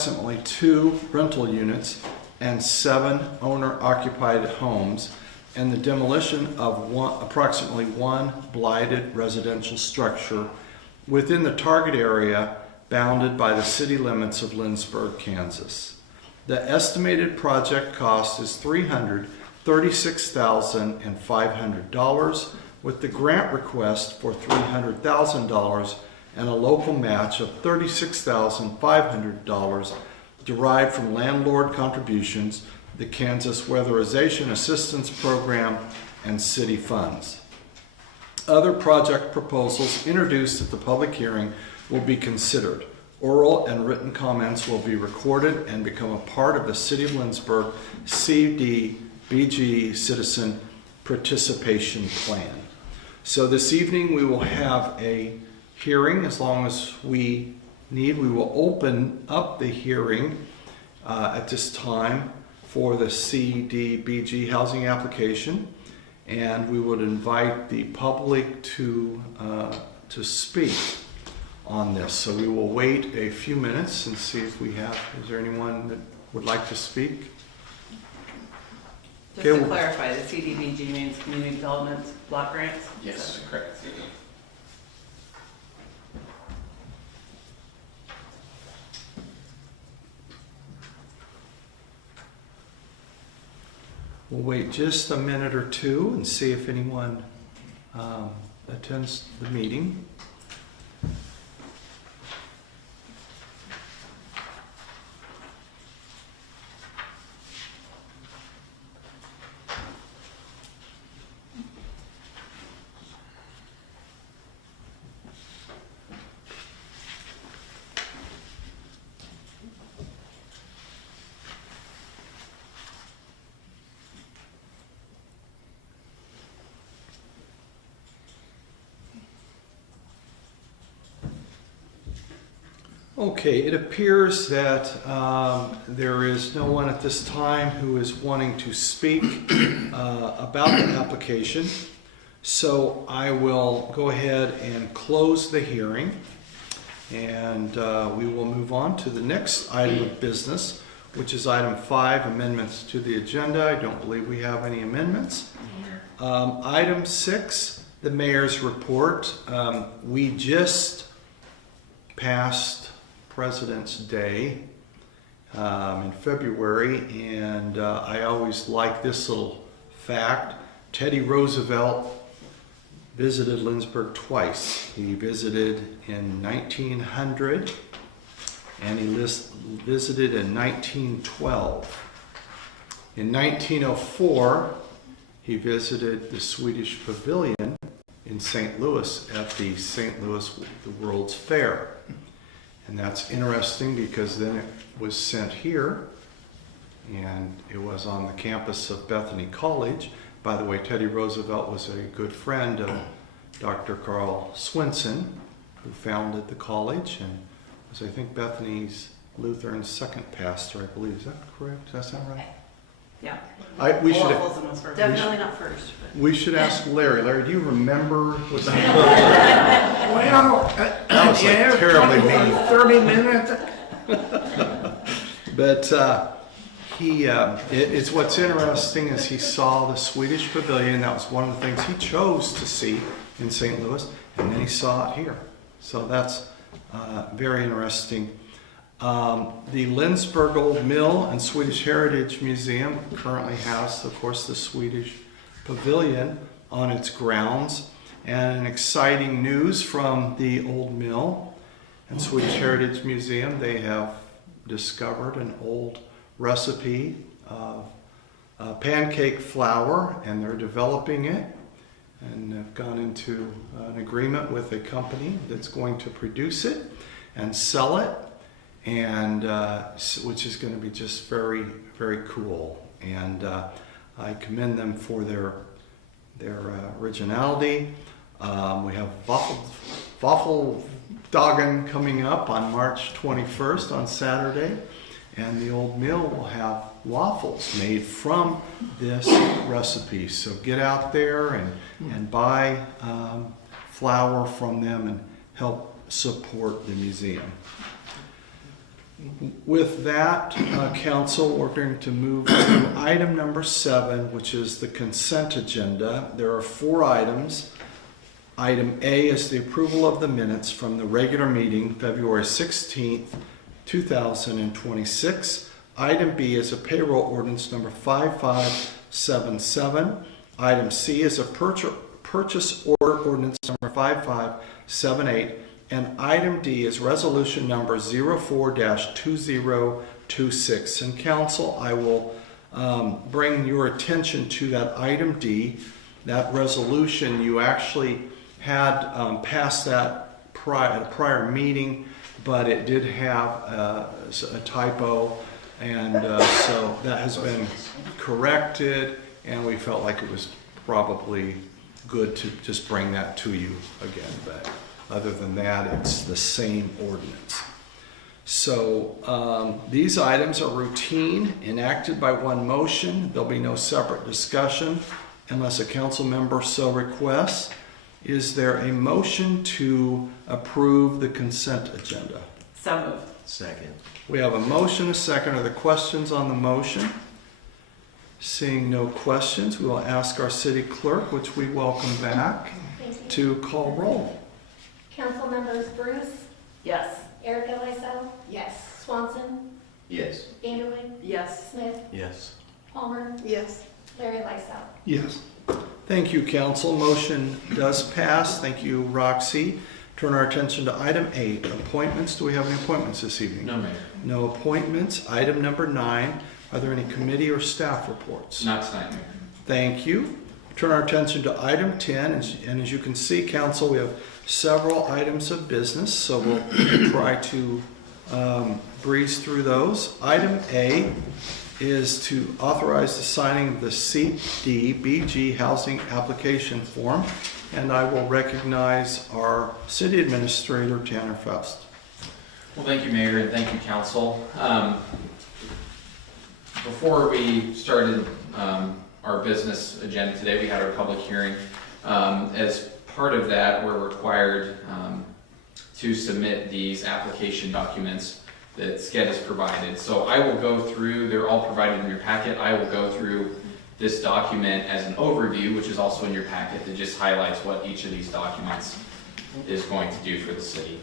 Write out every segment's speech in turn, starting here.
approximately 2 rental units and 7 owner-occupied homes, and the demolition of approximately 1 blighted residential structure within the target area bounded by the city limits of Lindsborg, Kansas. The estimated project cost is $336,500, with the grant request for $300,000 and a local match of $36,500 derived from landlord contributions, the Kansas Weatherization Assistance Program, and city funds. Other project proposals introduced at the public hearing will be considered. Oral and written comments will be recorded and become a part of the City of Lindsborg CDBG Citizen Participation Plan. So this evening we will have a hearing as long as we need. We will open up the hearing at this time for the CDBG housing application, and we would invite the public to speak on this. So we will wait a few minutes and see if we have, is there anyone that would like to speak? Just to clarify, the CDBG means Community Development Block Grants? Yes, correct. We'll wait just a minute or two and see if anyone attends the meeting. Okay, it appears that there is no one at this time who is wanting to speak about the application. So I will go ahead and close the hearing, and we will move on to the next item of business, which is item 5, amendments to the agenda. I don't believe we have any amendments. Item 6, the mayor's report. We just passed President's Day in February, and I always like this little fact. Teddy Roosevelt visited Lindsborg twice. He visited in 1900 and he visited in 1912. In 1904, he visited the Swedish Pavilion in St. Louis at the St. Louis the World's Fair. And that's interesting because then it was sent here, and it was on the campus of Bethany College. By the way, Teddy Roosevelt was a good friend of Dr. Carl Swinson, who founded the college and was, I think, Bethany's Lutheran second pastor, I believe. Is that correct? Does that sound right? Yeah. We should Definitely not first. But. We should ask Larry. Larry, do you remember? Was that Well, that was like terribly mean. 30 minutes. But it's what's interesting is he saw the Swedish Pavilion. That was one of the things he chose to see in St. Louis, and then he saw it here. So that's very interesting. The Lindsborg Old Mill and Swedish Heritage Museum currently has, of course, the Swedish Pavilion on its grounds. And an exciting news from the Old Mill and Swedish Heritage Museum, they have discovered an old recipe of pancake flour, and they're developing it, and have gone into an agreement with a company that's going to produce it and sell it, and which is going to be just very, very cool. And I commend them for their originality. We have Waffeldagen coming up on March 21st on Saturday, and the Old Mill will have waffles made from this recipe. So get out there and buy flour from them and help support the museum. With that, council, we're going to move to item number 7, which is the consent agenda. There are 4 items. Item A is the approval of the minutes from the regular meeting, February 16th, 2026. Item B is a payroll ordinance number 5577. Item C is a purchase order ordinance number 5578. And item D is resolution number 04-2026. And council, I will bring your attention to that item D. That resolution, you actually had passed that at a prior meeting, but it did have a typo, and so that has been corrected, and we felt like it was probably good to just bring that to you again. But other than that, it's the same ordinance. So these items are routine, enacted by one motion. There'll be no separate discussion unless a council member so requests. Is there a motion to approve the consent agenda? So moved. Second. We have a motion, a second. Are there questions on the motion? Seeing no questions, we will ask our city clerk, which we welcome back, to call roll. Council members Bruce, Yes. Erica Lysell. Yes. Swanson, Yes. Vanderwyn, Yes. Smith, Yes. Palmer, Yes. Larry Lysell. Yes. Thank you, council. Motion does pass. Thank you, Roxy. Turn our attention to item 8, appointments. Do we have any appointments this evening? No, Mayor. No appointments. Item number 9, are there any committee or staff reports? Not tonight, Mayor. Thank you. Turn our attention to item 10, and as you can see, council, we have several items of business, so we'll try to breeze through those. Item A is to authorize the signing of the CDBG housing application form, and I will recognize our city administrator, Tanner Faust. Well, thank you, Mayor, and thank you, Council. Before we started our business agenda today, we had our public hearing. As part of that, we're required to submit these application documents that SCED has provided. So I will go through, they're all provided in your packet. I will go through this document as an overview, which is also in your packet, that just highlights what each of these documents is going to do for the city.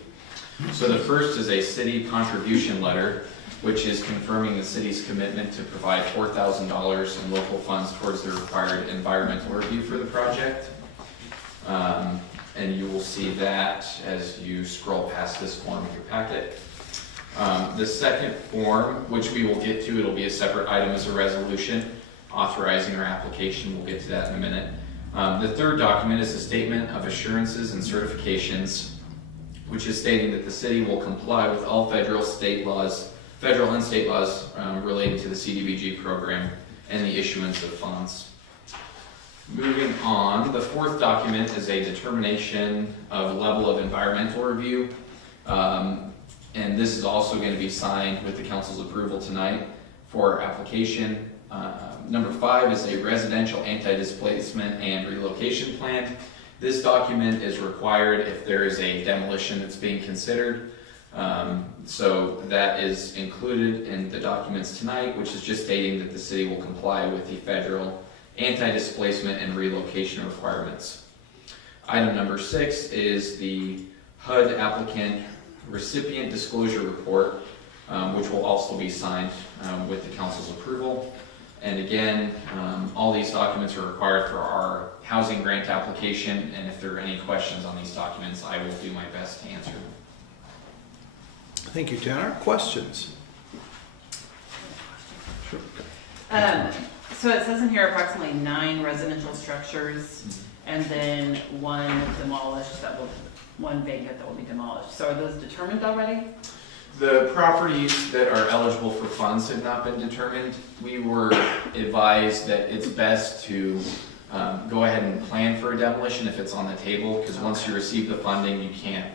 So the first is a city contribution letter, which is confirming the city's commitment to provide $4,000 in local funds towards the required environmental review for the project. And you will see that as you scroll past this form in your packet. The second form, which we will get to, it'll be a separate item as a resolution authorizing our application. We'll get to that in a minute. The third document is a statement of assurances and certifications, which is stating that the city will comply with all federal and state laws relating to the CDBG program and the issuance of funds. Moving on, the fourth document is a determination of level of environmental review. And this is also going to be signed with the council's approval tonight for application. Number 5 is a residential anti-displacement and relocation plan. This document is required if there is a demolition that's being considered. So that is included in the documents tonight, which is just stating that the city will comply with the federal anti-displacement and relocation requirements. Item number 6 is the HUD applicant recipient disclosure report, which will also be signed with the council's approval. And again, all these documents are required for our housing grant application, and if there are any questions on these documents, I will do my best to answer them. Thank you, Tanner. Questions? Sure. So it says in here approximately 9 residential structures and then 1 demolished one vacant that will be demolished. So are those determined already? The properties that are eligible for funds have not been determined. We were advised that it's best to go ahead and plan for a demolition if it's on the table, because once you receive the funding, you can't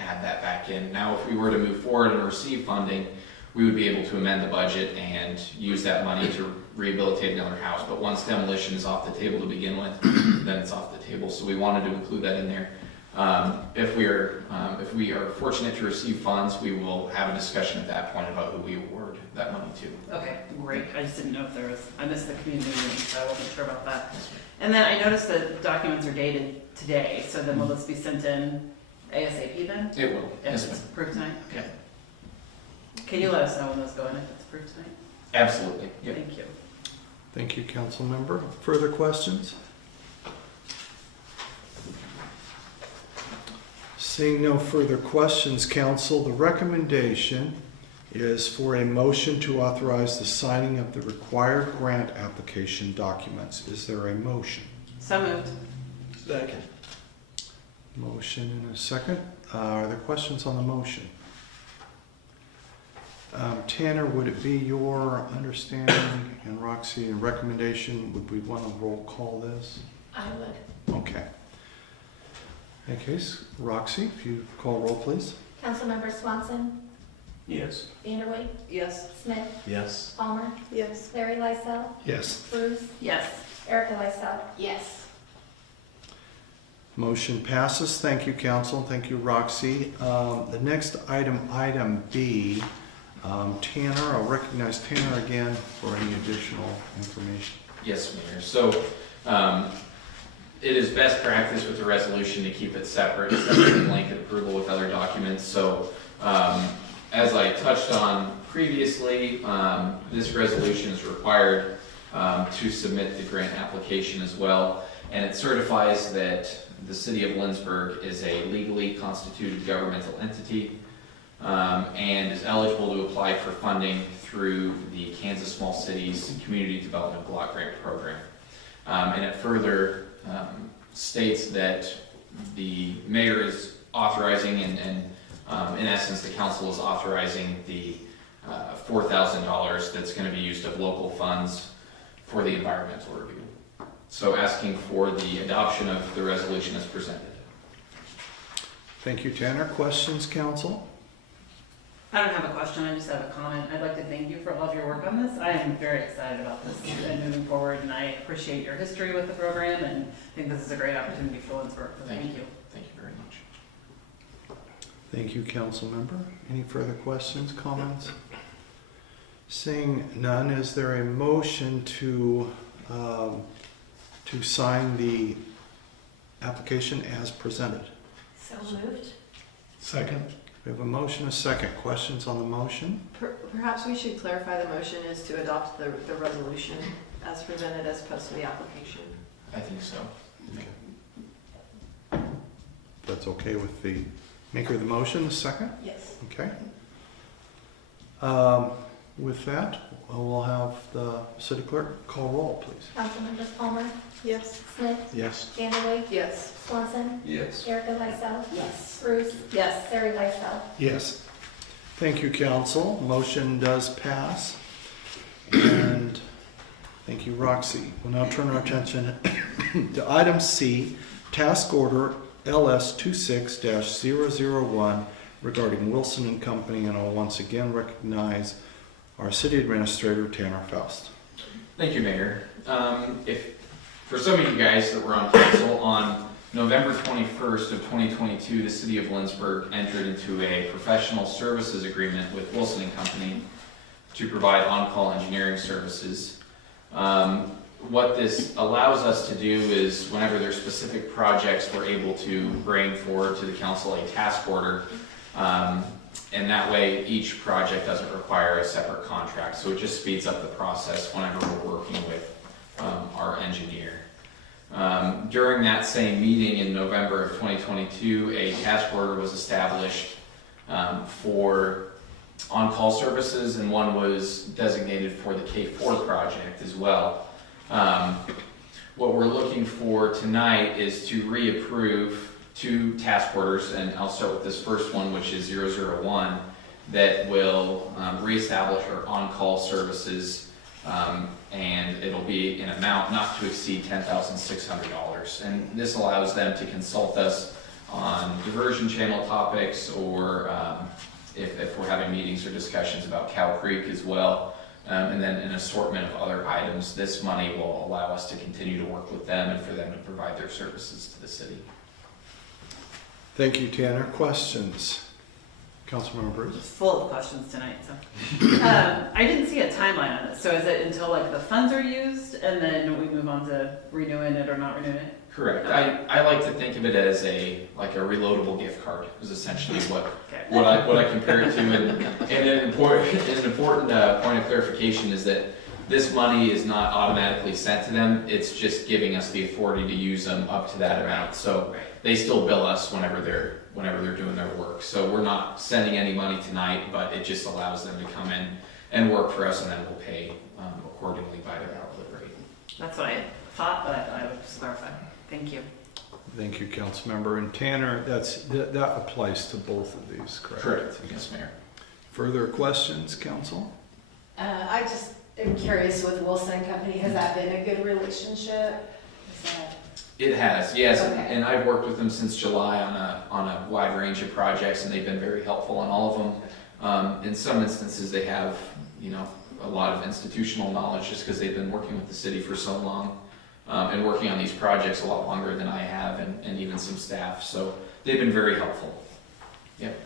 add that back in. Now, if we were to move forward and receive funding, we would be able to amend the budget and use that money to rehabilitate another house. But once demolition is off the table to begin with, then it's off the table. So we wanted to include that in there. If we are fortunate to receive funds, we will have a discussion at that point about who we award that money to. Okay, great. I just didn't know if there was, I missed the community meeting, so I wasn't sure about that. And then I noticed that documents are dated today, so then will this be sent in ASAP then? It will. If Yes, it's ma'am. approved tonight? Okay. Can you let us know when those go in if it's approved tonight? Absolutely. Yep. Thank you. Thank you, council member. Further questions? Seeing no further questions, council, the recommendation is for a motion to authorize the signing of the required grant application documents. Is there a motion? So moved. Second. Motion and a second. Are there questions on the motion? Tanner, would it be your understanding, and Roxy, and recommendation, would we want to roll call this? I would. Okay. In that case, Roxy, if you call roll, please. Councilmember Swanson, Yes. Vanderway, Yes. Smith, Yes. Palmer, Yes. Larry Lysell, Yes. Bruce, Yes. Erica Lysell. Yes. Motion passes. Thank you, council. Thank you, Roxy. The next item, item B, Tanner, I'll recognize Tanner again for any additional information. Yes, Mayor. So, it is best practice with the resolution to keep it separate than blanket approval with other documents. So, as I touched on previously, this resolution is required to submit the grant application as well. And it certifies that the city of Lindsborg is a legally constituted governmental entity and is eligible to apply for funding through the Kansas Small Cities Community Development Block Grant Program. And it further states that the mayor is authorizing and in essence the council is authorizing the $4,000 that's going to be used of local funds for the environmental review. So asking for the adoption of the resolution as presented. Thank you, Tanner. Questions, council? I don't have a question, I just have a comment. I'd like to thank you for all of your work on this. I am very excited about this and moving forward, and I appreciate your history with the program, and think this is a great opportunity for Lindsborg, so thank you. Thank you very much. Thank you, council member. Any further questions, comments? Seeing none, is there a motion to sign the application as presented? So moved. Second. We have a motion, a second. Questions on the motion? Perhaps we should clarify the motion is to adopt the resolution as presented as opposed to the application. I think so. That's okay with the maker of the motion, the second? Yes. Okay. With that, we'll have the city clerk call roll, please. Councilmembers Palmer, Yes. Smith, Yes. Vanderway, Yes. Swanson, Yes. Erica Lysell. Yes. Bruce, Yes. Larry Lysell. Yes. Thank you, council. Motion does pass. And thank you, Roxy. We'll now turn our attention to item C, task order LS 26-001 regarding Wilson and Company, and I'll once again recognize our city administrator, Tanner Faust. Thank you, Mayor. If for some of you guys that were on council, on November 21st of 2022, the city of Lindsborg entered into a professional services agreement with Wilson and Company to provide on-call engineering services. What this allows us to do is whenever there's specific projects, we're able to bring forward to the council a task order. And that way each project doesn't require a separate contract. So it just speeds up the process whenever we're working with our engineer. During that same meeting in November of 2022, a task order was established for on-call services, and one was designated for the K4 project as well. What we're looking for tonight is to reapprove two task orders, and I'll start with this first one, which is 001, that will reestablish our on-call services, and it'll be an amount not to exceed $10,600. And this allows them to consult us on diversion channel topics, or if we're having meetings or discussions about Cow Creek as well. And then an assortment of other items. This money will allow us to continue to work with them and for them to provide their services to the city. Thank you, Tanner. Questions? Councilmember Bruce? Just full of questions tonight, so. I didn't see a timeline on this, so is it until like the funds are used and then we move on to renewing it or not renewing it? Correct. I like to think of it as a reloadable gift card is essentially what Okay. I compare it to. And an important point of clarification is that this money is not automatically sent to them. It's just giving us the authority to use them up to that amount. So Right. they still bill us whenever they're doing their work. So we're not sending any money tonight, but it just allows them to come in and work for us, and then we'll pay accordingly by their hourly rate. That's what I thought, but I thought I would just clarify. Thank you. Thank you, Councilmember. And Tanner, that applies to both of these, correct? Correct. Yes, Mayor. Further questions, Council? I just am curious with Wilson Company, has that been a good relationship? Is that- It has, yes, Okay. and I've worked with them since July on a wide range of projects, and they've been very helpful on all of them. In some instances, they have, a lot of institutional knowledge just because they've been working with the city for so long, and working on these projects a lot longer than I have, and even some staff, so they've been very helpful. Yep.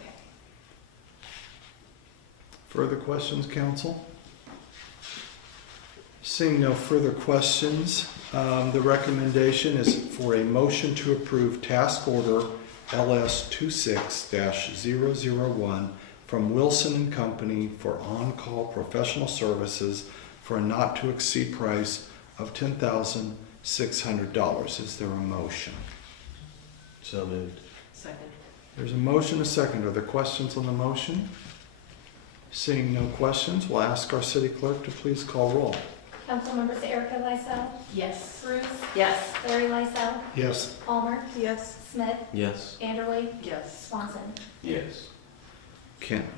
Further questions, Council? Seeing no further questions, the recommendation is for a motion to approve task order LS 26-001 from Wilson and Company for on-call professional services for a not-to-exceed price of $10,600. Is there a motion? So moved. Second. There's a motion, a second. Are there questions on the motion? Seeing no questions, we'll ask our city clerk to please call roll. Councilmembers Erica Lysell, Yes. Bruce, Yes. Larry Lysell, Yes. Palmer, Yes. Smith, Yes. Vanderway, Yes. Swanson. Yes.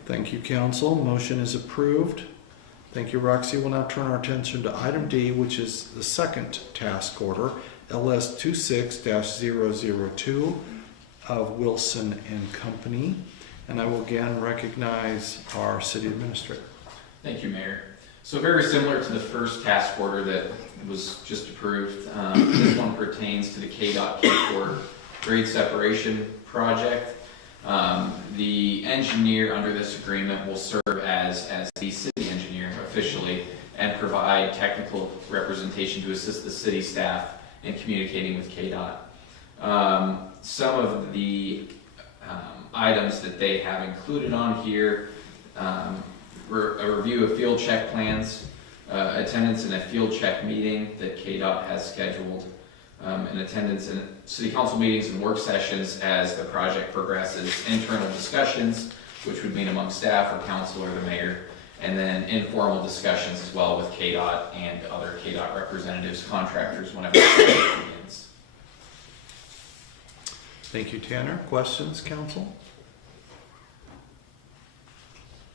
Thank you, Council. Motion is approved. Thank you, Roxy. We'll now turn our attention to item D, which is the second task order, LS 26-002 of Wilson and Company. And I will again recognize our city administrator. Thank you, Mayor. So very similar to the first task order that was just approved, this one pertains to the KDOT K4 grade separation project. The engineer under this agreement will serve as the city engineer officially and provide technical representation to assist the city staff in communicating with KDOT. Some of the items that they have included on here, a review of field check plans, attendance in a field check meeting that KDOT has scheduled, and attendance in city council meetings and work sessions as the project progresses, internal discussions, which would mean among staff or council or the mayor, and then informal discussions as well with KDOT and other KDOT representatives, contractors, whenever the project begins. Thank you, Tanner. Questions, Council?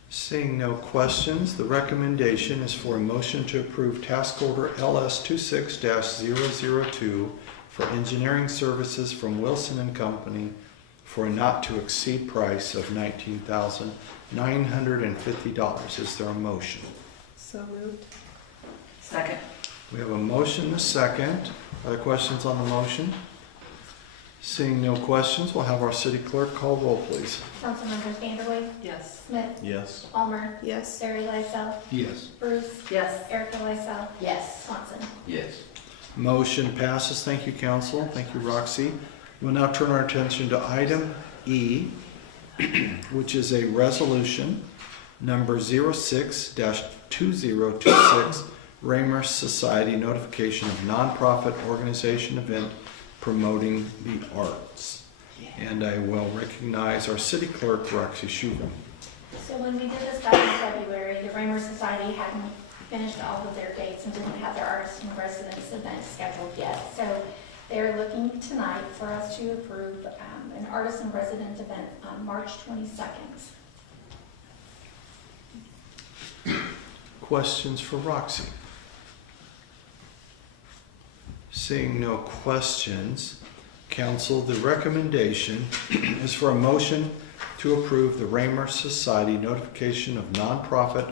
Seeing no questions, the recommendation is for a motion to approve task order LS 26-002 for engineering services from Wilson and Company for a not-to-exceed price of $19,950. Is there a motion? So moved. Second. We have a motion, a second. Are there questions on the motion? Seeing no questions, we'll have our city clerk call roll, please. Councilmembers Vanderway, Yes. Smith, Yes. Palmer, Yes. Larry Lysell, Yes. Bruce, Yes. Erica Lysell, Yes. Swanson. Yes. Motion passes. Thank you, Council. Thank you, Roxy. We'll now turn our attention to item E, which is a resolution number 06-2026, Raymer Society notification of nonprofit organization event promoting the arts. And I will recognize our city clerk, Roxy Shubin. So when we did this back in February, the Raymer Society hadn't finished all of their dates and didn't have their artists in residence event scheduled yet. So they're looking tonight for us to approve an artist in residence event on March 22nd. Questions for Roxy? Seeing no questions, Council, the recommendation is for a motion to approve the Raymer Society notification of nonprofit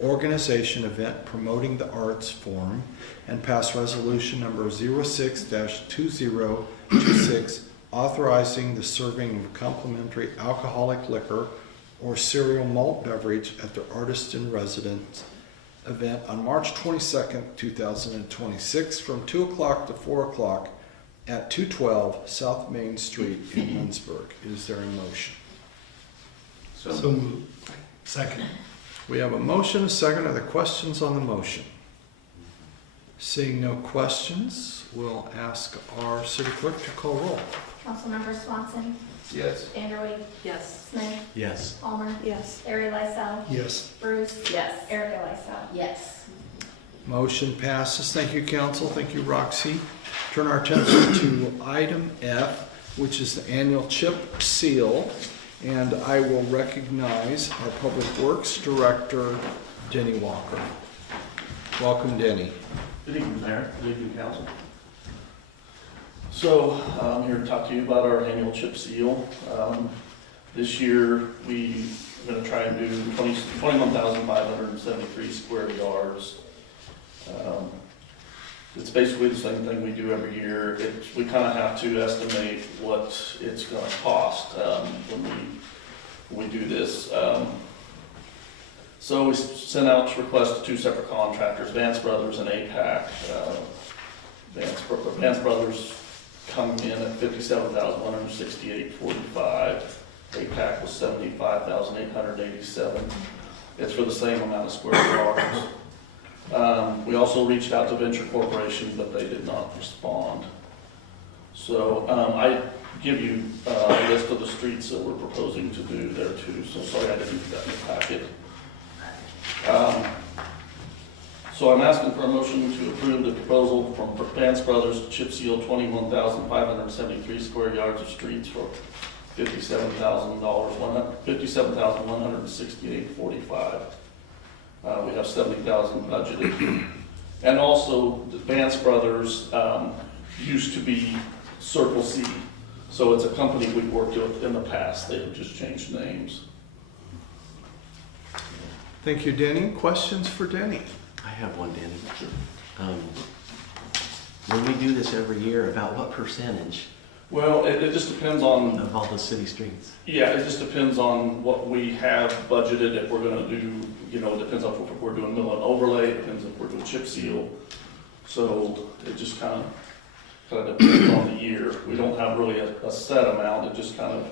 organization event promoting the arts form and pass resolution number 06-2026, authorizing the serving of complimentary alcoholic liquor or cereal malt beverage at their artist in residence event on March 22nd, 2026 from 2 o'clock to 4 o'clock at 212 South Main Street in Lindsborg. Is there a motion? So moved. Second. We have a motion, a second. Are there questions on the motion? Seeing no questions, we'll ask our city clerk to call roll. Councilmember Swanson, Yes. Vanderway, Yes. Smith, Yes. Palmer, Yes. Larry Lysell, Yes. Bruce, Yes. Erica Lysell. Yes. Motion passes. Thank you, council. Thank you, Roxy. Turn our attention to item F, which is the annual chip seal. And I will recognize our Public Works Director, Denny Walker. Welcome, Denny. Good evening, Mayor. Good evening, Council. So I'm here to talk to you about our annual chip seal. This year, we're going to try and do 21,573 square yards. It's basically the same thing we do every year. We kind of have to estimate what it's going to cost when we do this. So we sent out requests to two separate contractors, Vance Brothers and APAC. Vance Brothers come in at $57,168.45. APAC was $75,887. It's for the same amount of square yards. We also reached out to Venture Corporation, but they did not respond. So I give you a list of the streets that we're proposing to do there too. So sorry I didn't put that in the packet. So I'm asking for a motion to approve the proposal from Vance Brothers to chip seal 21,573 square yards of streets for $57,168.45. We have $70,000 budgeted. And also, the Vance Brothers used to be Circle C. So it's a company we've worked with in the past. They've just changed names. Thank you, Denny. Questions for Denny? I have one, Danny. When we do this every year, about what percentage Well, it just depends on, of all the city streets? yeah, it just depends on what we have budgeted. If we're gonna do, it depends on if we're doing mill and overlay, it depends if we're doing chip seal. So it just kind of depends on the year. We don't have really a set amount. It just kind of,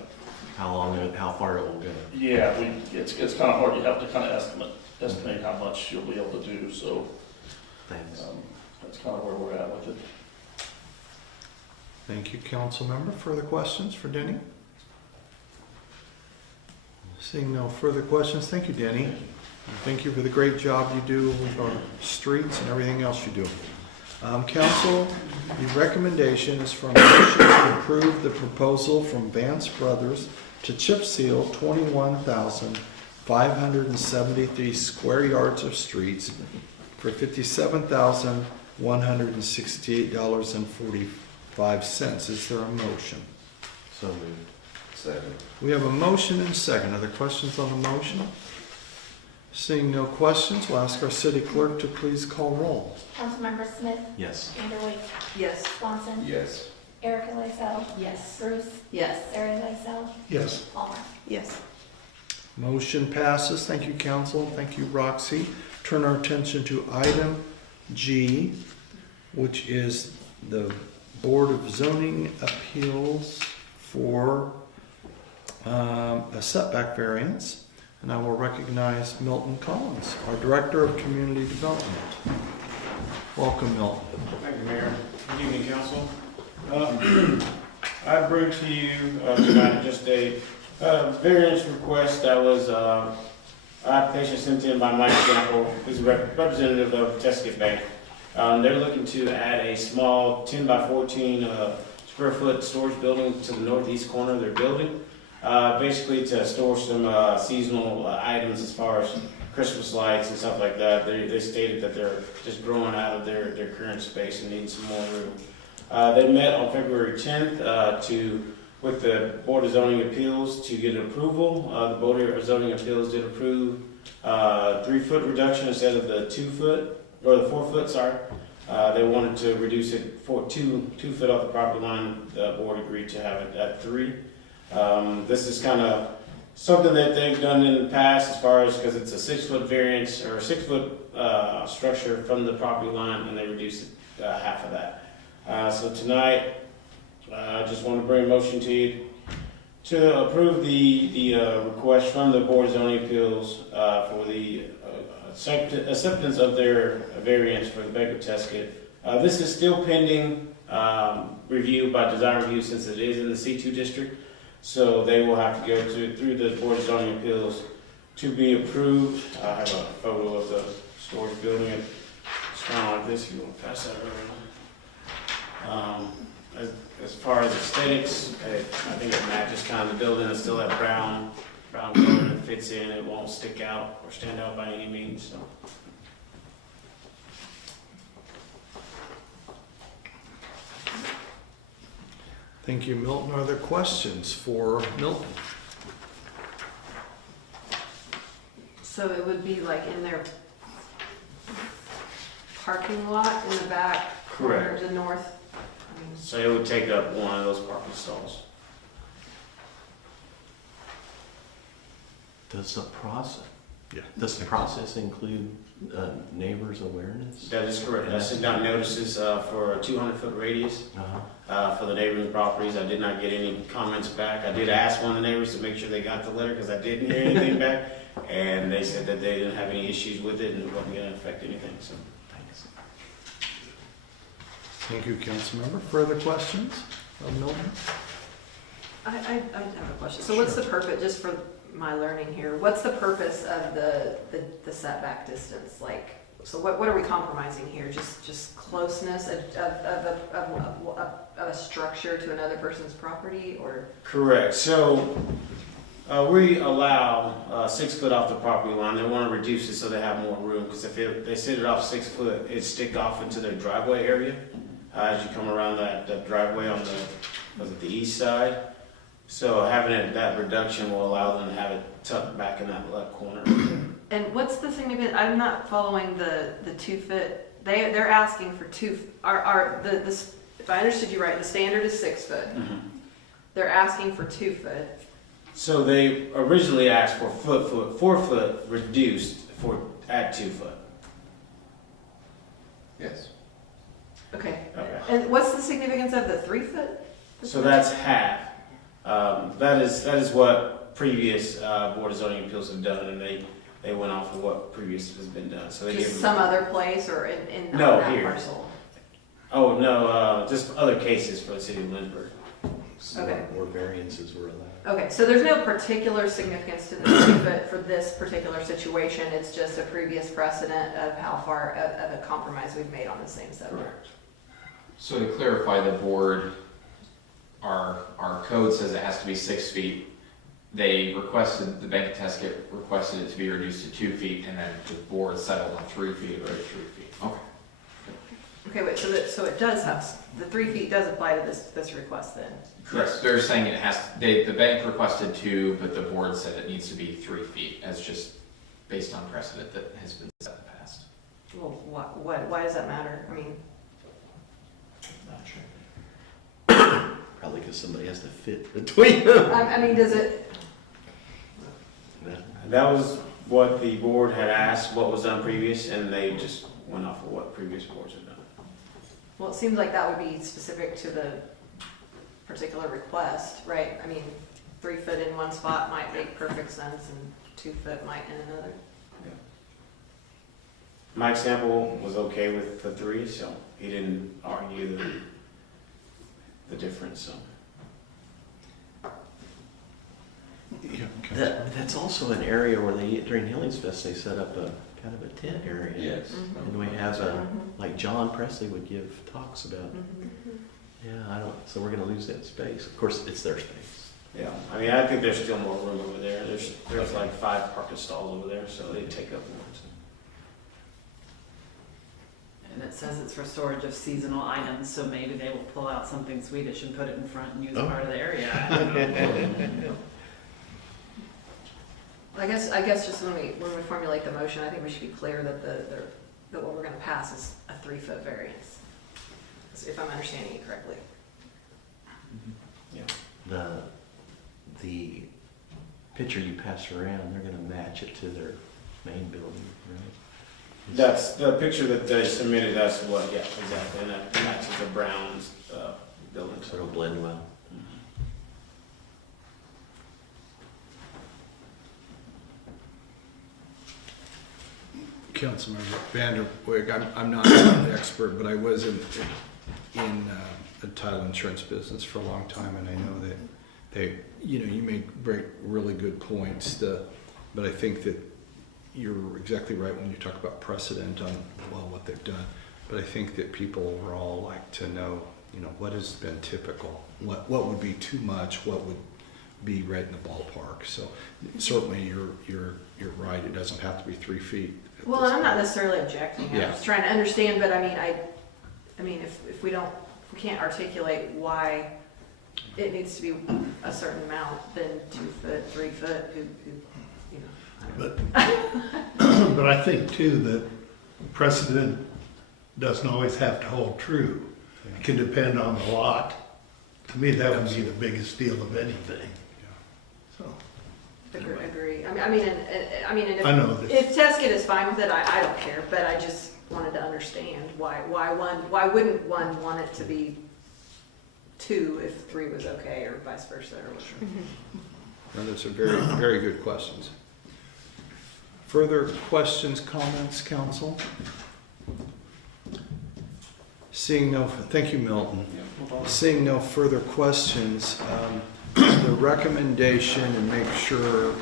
How far it will go? yeah, it's kind of hard. You have to kind of estimate how much you'll be able to do. So Thanks. that's kind of where we're at with it. Thank you, council member. Further questions for Denny? Seeing no further questions, thank you, Denny. Thank you for the great job you do with our streets and everything else you do. Council, the recommendation is for a motion to approve the proposal from Vance Brothers to chip seal 21,573 square yards of streets for $57,168.45. Is there a motion? So moved. Second. We have a motion and a second. Are there questions on the motion? Seeing no questions, we'll ask our city clerk to please call roll. Councilmember Smith, Yes. Vanderway, Yes. Swanson, Yes. Erica Lysell, Yes. Bruce, Yes. Larry Lysell, Yes. Palmer. Yes. Motion passes. Thank you, council. Thank you, Roxy. Turn our attention to item G, which is the Board of Zoning Appeals for a setback variance. And I will recognize Milton Collins, our Director of Community Development. Welcome, Milton. Thank you, Mayor. Good evening, Council. I bring to you tonight just a variance request that was application sent in by Mike Sample, who's a representative of Tesket Bank. They're looking to add a small 10 by 14 square foot storage building to the northeast corner of their building. Basically to store some seasonal items as far as Christmas lights and stuff like that. They stated that they're just growing out of their current space and need some more room. They met on February 10th with the Board of Zoning Appeals to get approval. The Board of Zoning Appeals did approve 3 foot reduction instead of the 2 foot, or the 4 foot, sorry. They wanted to reduce it for 2 foot off the property line. The board agreed to have it at 3. This is kind of something that they've done in the past as far as, because it's a 6 foot variance or a 6 foot structure from the property line, and they reduced it half of that. So tonight, I just want to bring a motion to you to approve the request from the Board of Zoning Appeals for the acceptance of their variance for the Bank of Tesket. This is still pending review by design review since it is in the C2 district. So they will have to go through the Board of Zoning Appeals to be approved. I have a photo of the storage building. It's kind of like this, if you want to pass that around. As far as aesthetics, I think it matches kind of the building. It's still that brown color that fits in. It won't stick out or stand out by any means. So. Thank you, Milton. Are there questions for Milton? So it would be like in their parking lot in the back corner, Correct. the north. So it would take up one of those parking stalls. Does the process, Yeah. does the process include neighbors' awareness? That is correct. I sent out notices for a 200-foot radius for the neighboring properties. I did not get any comments back. I did ask one of the neighbors to make sure they got the letter because I didn't hear anything back. And they said that they didn't have any issues with it and it wasn't going to affect anything. So, Thanks. Thank you, Councilmember. Further questions of Milton? I have a question. So what's the purpose, just for my learning here, what's the purpose of the setback distance? Like, so what are we compromising here? Just closeness of a structure to another person's property, or? correct. So we allow 6 foot off the property line. They want to reduce it so they have more room because if they set it off 6 foot, it'd stick off into their driveway area as you come around that driveway on the east side. So having that reduction will allow them to have it tucked back in that left corner. And what's the significance? I'm not following the 2 foot. They're asking for 2. If I understood you right, the standard is 6 foot. Mm-hmm. They're asking for 2 foot. So they originally asked for 4 foot reduced at 2 foot. Yes. Okay. Okay. And what's the significance of the 3 foot? So that's half. That is what previous Board of Zoning Appeals have done, and they went off of what previous has been done. So they Just gave some other place or in No, that here. parcel? Oh no, just other cases for the city of Lindsborg. So Okay. more variances were allowed. Okay, so there's no particular significance to the 2 foot for this particular situation. It's just a previous precedent of how far of a compromise we've made on the same setback. Correct. So to clarify, the board, our code says it has to be 6 feet. They requested, the Bank of Tesket requested it to be reduced to 2 feet, and then the board settled on 3 feet or 3 feet. Okay. Okay, wait, so it does have, the 3 feet does apply to this request then? Yes, they're saying it has, the bank requested 2, but the board said it needs to be 3 feet, as just based on precedent that has been set in the past. Well, why does that matter? I mean, Not sure. Probably because somebody has to fit between them. I mean, does it, That was what the board had asked, what was done previous, and they just went off of what previous boards had done. well, it seems like that would be specific to the particular request, right? I mean, 3 foot in one spot might make perfect sense and 2 foot might in another. My example was okay with the 3, so he didn't argue the difference. So. Yeah, That's also an area where during Healings Fest, they set up a kind of a tent area. Yes. And we have like John Presley would give talks about, so we're gonna lose that space. Of course, it's their space. Yeah, I mean, I think there's still more room over there. There's like 5 parking stalls over there, so they take up more. So. And it says it's for storage of seasonal items, so maybe they will pull out something Swedish and put it in front and use part of the area. I don't know. I guess just when we formulate the motion, I think we should be clear that that what we're gonna pass is a 3-foot variance, if I'm understanding you correctly. The picture you pass around, they're gonna match it to their main building, right? That's the picture that they submitted, that's what, yeah, exactly, and that matches the Browns, building. So it'll blend well. Councilmember Vanderweg, I'm not an expert, but I was in the title insurance business for a long time, and I know that you make really good points, but I think that you're exactly right when you talk about precedent on, what they've done. But I think that people overall like to know, what has been typical, what would be too much, what would be right in the ballpark. So certainly you're right, it doesn't have to be 3 feet. Well, and I'm not necessarily objecting, I'm Yeah. just trying to understand, but I mean, if we can't articulate why it needs to be a certain amount, then 2 foot, 3 foot, I don't know. But I think too that precedent doesn't always have to hold true. It can depend on the lot. To me, that would be the biggest deal of anything. So, Agree. I mean, and I know that. if Teskid is fine with it, I don't care, but I just wanted to understand why wouldn't one want it to be 2 if 3 was okay, or vice versa, or whatever. No, those are very, very good questions. Further questions, comments, council? Thank you, Milton. Seeing no further questions, the recommendation, and make sure,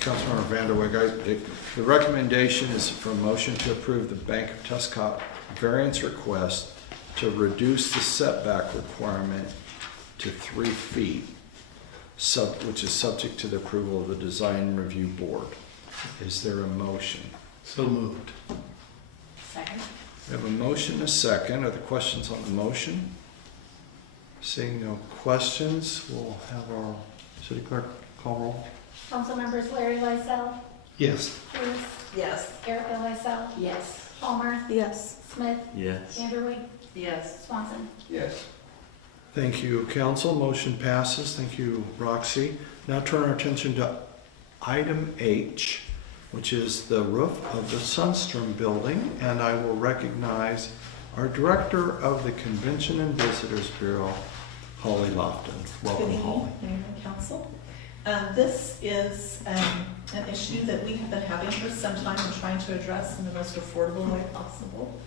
Councilmember Vanderweg, the recommendation is for a motion to approve the Bank of Tuscaloosa variance request to reduce the setback requirement to 3 feet, which is subject to the approval of the Design Review Board. Is there a motion? So moved. Second. We have a motion, a second. Are there questions on the motion? Seeing no questions, we'll have our city clerk call roll. Council members Larry Lysell, Yes. Bruce, Yes. Erica Lysell, Yes. Palmer, Yes. Smith, Yes. Vanderweg, Yes. Swanson. Yes. Thank you, council. Motion passes. Thank you, Roxy. Now turn our attention to item H, which is the roof of the Sunstrom building, and I will recognize our Director of the Convention and Visitors Bureau, Holly Lofton. Welcome, Good Holly. evening, Mayor and Council. This is an issue that we have been having for some time and trying to address in the most affordable way possible.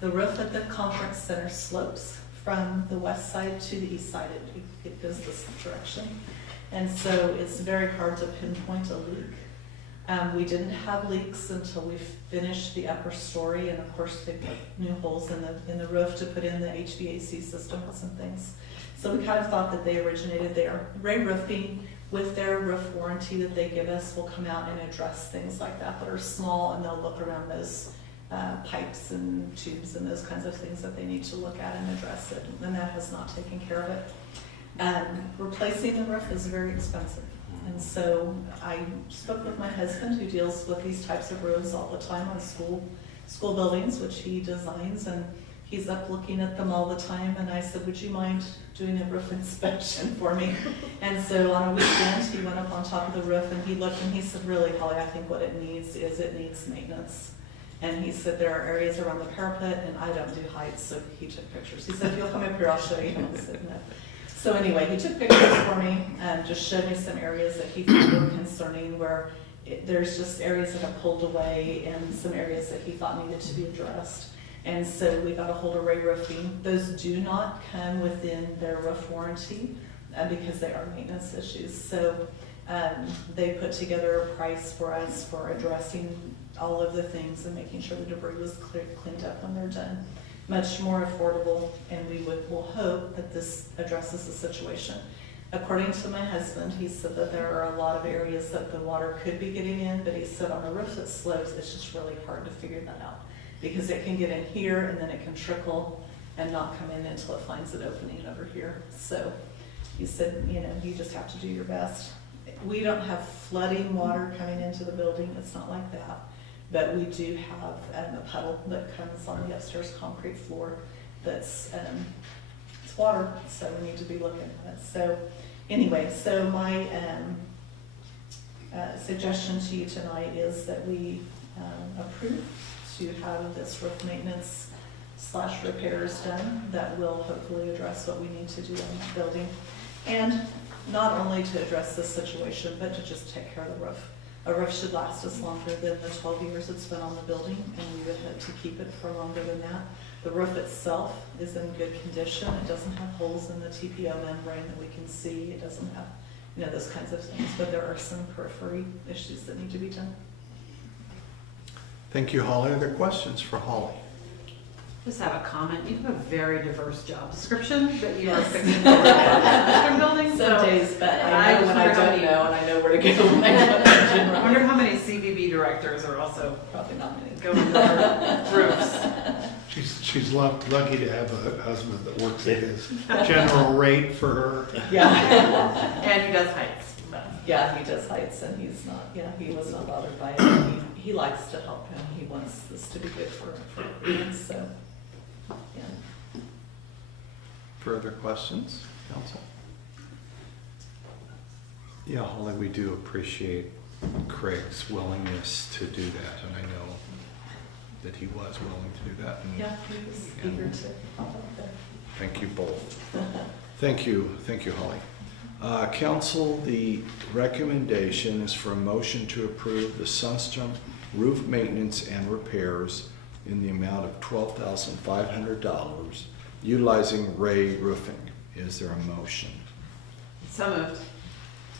The roof at the conference center slopes from the west side to the east side. It goes this direction. And so it's very hard to pinpoint a leak. We didn't have leaks until we finished the upper story, and of course they put new holes in the roof to put in the HVAC system and some things. So we kind of thought that they originated there. Ray Roofing, with their roof warranty that they give us, will come out and address things like that are small, and they'll look around those pipes and tubes and those kinds of things that they need to look at and address it, and that has not taken care of it. Replacing the roof is very expensive. And so I spoke with my husband, who deals with these types of roofs all the time on school buildings, which he designs, and he's up looking at them all the time. And I said, would you mind doing a roof inspection for me? And so on a weekend, he went up on top of the roof and he looked and he said, really, Holly, I think what it needs maintenance. And he said, there are areas around the parapet, and I don't do heights, so he took pictures. He said, if you'll come up here, I'll show you. And I said, no. So anyway, he took pictures for me and just showed me some areas that he thought were concerning, where there's just areas that have pulled away and some areas that he thought needed to be addressed. And so we got a hold of Ray Roofing. Those do not come within their roof warranty because they are maintenance issues. So they put together a price for us for addressing all of the things and making sure the debris was cleaned up when they're done. Much more affordable, and we'll hope that this addresses the situation. According to my husband, he said that there are a lot of areas that the water could be getting in, but he said on a roof that slopes, it's just really hard to figure that out, because it can get in here and then it can trickle and not come in until it finds an opening over here. So he said, you just have to do your best. We don't have flooding water coming into the building, it's not like that. But we do have a puddle that comes on the upstairs concrete floor that's, it's water, so we need to be looking at it. So anyway, so my suggestion to you tonight is that we approve to have this roof maintenance / repairs done that will hopefully address what we need to do in that building. And not only to address this situation, but to just take care of the roof. A roof should last us longer than the 12 years it's been on the building, and we would hope to keep it for longer than that. The roof itself is in good condition. It doesn't have holes in the TPO membrane that we can see. It doesn't have, you know, those kinds of things, but there are some periphery issues that need to be done. Thank you, Holly. Are there questions for Holly? Just have a comment. You have a very diverse job description that you are Yes. fixing to work at the building. Some days, but I know just when I wonder how don't many- know, and I know where to go when I don't know. I generally. wonder how many CVB directors are also Probably not many. going over roofs. She's lucky to have a husband that works at his general rate for her. Yeah. And he does heights. But Yeah, he does heights, and he's not, yeah, he was not bothered by it. He likes to help him. He wants this to be good for everyone, so, yeah. Further questions, council? Yeah, Holly, we do appreciate Craig's willingness to do that, and I know that he was willing to do that. And Yeah, he was eager to help out there. thank you both. Thank you, Holly. Council, the recommendation is for a motion to approve the Sunstrom roof maintenance and repairs in the amount of $12,500 utilizing Ray Roofing. Is there a motion? so moved.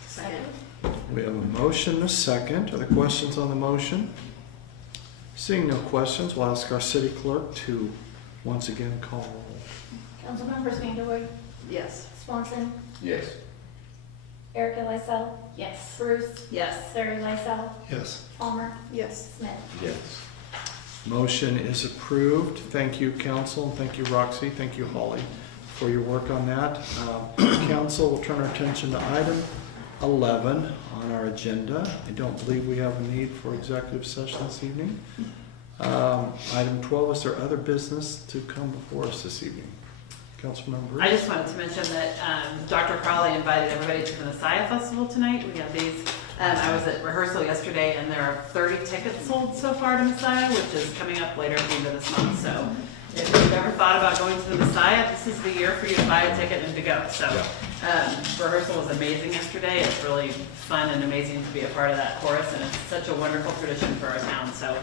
Second. We have a motion and a second. Are there questions on the motion? Seeing no questions, we'll ask our city clerk to once again call roll. Councilmembers Vanderwood, Yes. Swanson, Yes. Erica Lysell. Yes. Bruce, Yes. Larry Lysell, Yes. Palmer, Yes. Smith. Yes. Motion is approved. Thank you, council, and thank you, Roxy. Thank you, Holly, for your work on that. Council, we'll turn our attention to item 11 on our agenda. I don't believe we have a need for executive session this evening. Item 12, is there other business to come before us this evening? Councilmember Bruce? I just wanted to mention that Dr. Crowley invited everybody to the Messiah Festival tonight. We have these. I was at rehearsal yesterday, and there are 30 tickets sold so far to Messiah, which is coming up later at the end of this month. So if you've ever thought about going to the Messiah, this is the year for you to buy a ticket and to go. So rehearsal was amazing yesterday. It's really fun and amazing to be a part of that chorus, and it's such a wonderful tradition for our town. So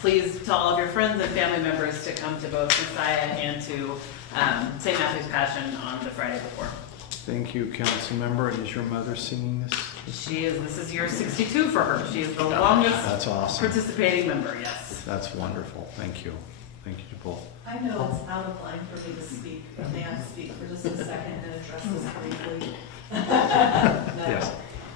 please tell all of your friends and family members to come to both Messiah and to St. Matthew's Passion on the Friday before. Thank you, council member. And is your mother singing this? This is year 62 for her. She is the longest That's awesome. participating member, yes. That's wonderful. Thank you. Thank you to both. I know it's out of line for me to speak, but may I speak for just a second and address this briefly? No. Yes.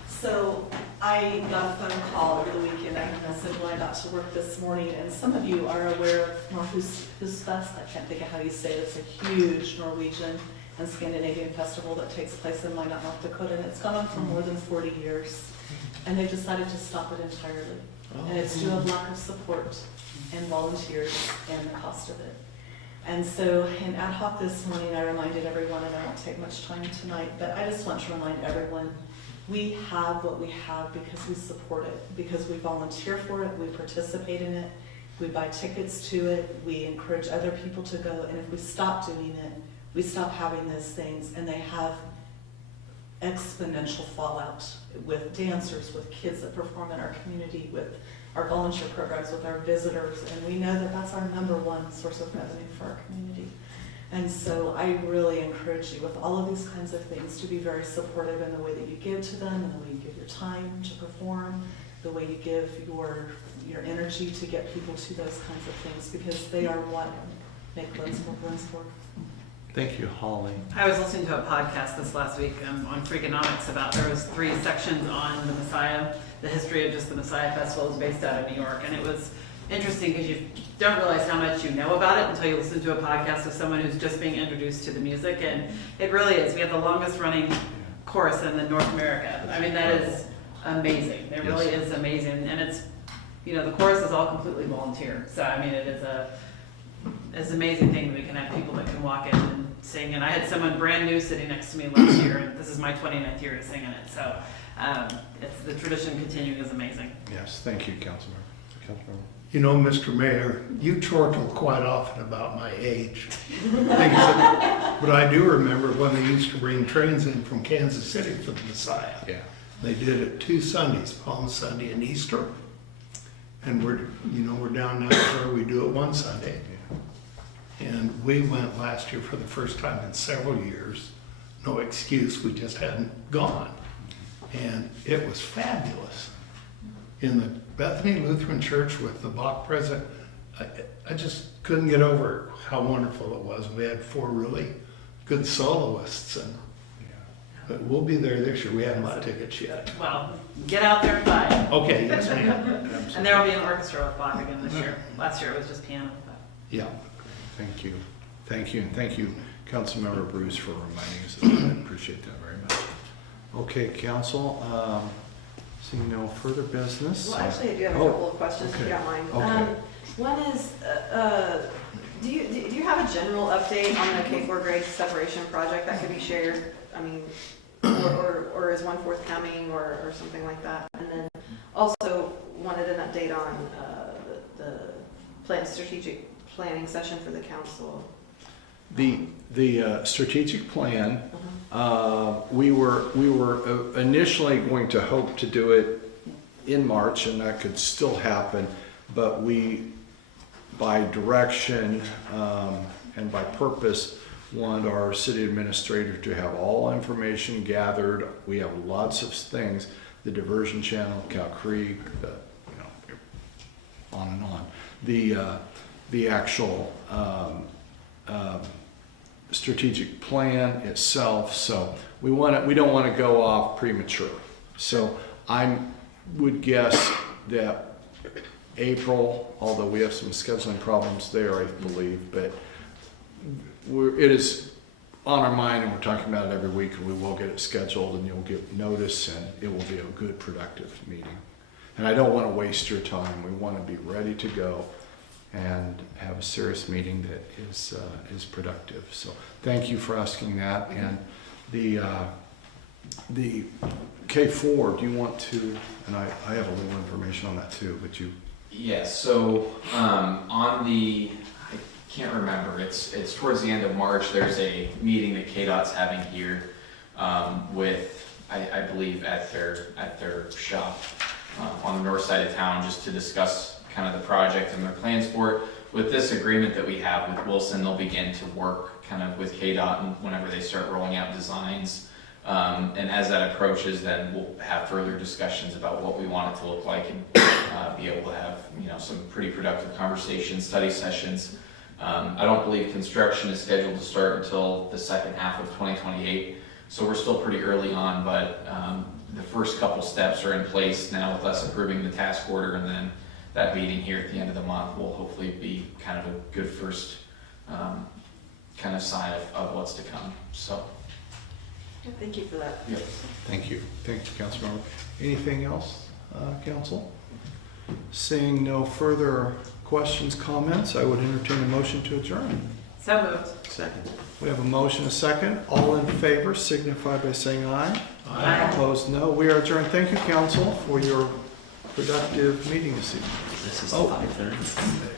So I got a phone call over the weekend, I had a message when I got to work this morning, and some of you are aware of Norhusfest. I can't think of how you say it. It's a huge Norwegian and Scandinavian festival that takes place in Minot, North Dakota, and it's gone on for more than 40 years. And they've decided to stop it entirely. And it's due to lack of support and volunteers and the cost of it. And so in ad hoc this morning, I reminded everyone, and I won't take much time tonight, but I just want to remind everyone, we have what we have because we support it, because we volunteer for it, we participate in it, we buy tickets to it, we encourage other people to go, and if we stop doing it, we stop having those things, and they have exponential fallout with dancers, with kids that perform in our community, with our volunteer programs, with our visitors, and we know that that's our #1 source of revenue for our community. And so I really encourage you with all of these kinds of things to be very supportive in the way that you give to them, and the way you give your time to perform, the way you give your energy to get people to those kinds of things, because they are what make Lindsborg. Thank you, Holly. I was listening to a podcast this last week on Freakonomics about, there was 3 sections on the Messiah. The history of just the Messiah Festival is based out of New York, and it was interesting because you don't realize how much you know about it until you listen to a podcast of someone who's just being introduced to the music, and it really is. We have the longest running chorus in North America. I mean, that is amazing. It really is amazing, and it's you know, the chorus is all completely volunteer. So, I mean, it's an amazing thing that we can have people that can walk in and sing. And I had someone brand new sitting next to me last year, and this is my 29th year of singing it. So it's the tradition continuing is amazing. Yes, thank you, Councilmember. You know, Mr. Mayor, you chortle quite often about my age. But I do remember when they used to bring trains in from Kansas City for the Messiah. Yeah. They did it 2 Sundays, Palm Sunday and Easter. And we're down now to where we do it 1 Sunday. And we went last year for the first time in several years. No excuse, we just hadn't gone. And it was fabulous. In the Bethany Lutheran Church with the Bach present, I just couldn't get over how wonderful it was. We had 4 really good soloists, and but we'll be there this year. We haven't bought tickets yet. Well, get out there and buy it. Okay, yes, ma'am. And there will be an orchestra with Bach again this year. Last year it was just piano. But. Yeah, thank you. Thank you, and thank you, Councilmember Bruce, for reminding us of that. I appreciate that very much. Okay, Council, seeing no further business. Well, actually, I do have a couple of questions, if you don't mind. Okay. One is, do you have a general update on the K-4 grade separation project that could be shared? I mean, or is one forthcoming or something like that? And then also wanted an update on the strategic planning session for the council. The strategic plan, we were initially going to hope to do it in March, and that could still happen, but we, by direction and by purpose, want our city administrator to have all information gathered. We have lots of things, the diversion channel, Cow Creek, on and on. The actual strategic plan itself. So we don't want to go off premature. So I would guess that April, although we have some scheduling problems there, I believe, but it is on our mind, and we're talking about it every week, and we will get it scheduled, and you'll get notice, and it will be a good, productive meeting. And I don't want to waste your time. We want to be ready to go and have a serious meeting that is productive. So thank you for asking that. And the K4, do you want to, and I have a little information on that too, but you. Yes, so on the, I can't remember, it's towards the end of March, there's a meeting that KDOT's having here with, I believe, at their shop on the north side of town, just to discuss kind of the project and their plans for it. With this agreement that we have with Wilson, they'll begin to work kind of with KDOT and whenever they start rolling out designs. And as that approaches, then we'll have further discussions about what we want it to look like and be able to have, some pretty productive conversations, study sessions. I don't believe construction is scheduled to start until the second half of 2028. So we're still pretty early on, but the first couple steps are in place now with us approving the task order, and then that meeting here at the end of the month will hopefully be kind of a good first kind of sign of what's to come. So. Thank you for that. Yep. Thank you. Thank you, Councilmember. Anything else, Council? Seeing no further questions, comments, I would entertain a motion to adjourn. So moved. Second. We have a motion, a second. All in favor signify by saying aye. Aye. Opposed, no. We are adjourned. Thank you, Council, for your productive meeting this evening. This is Oh. 5:30.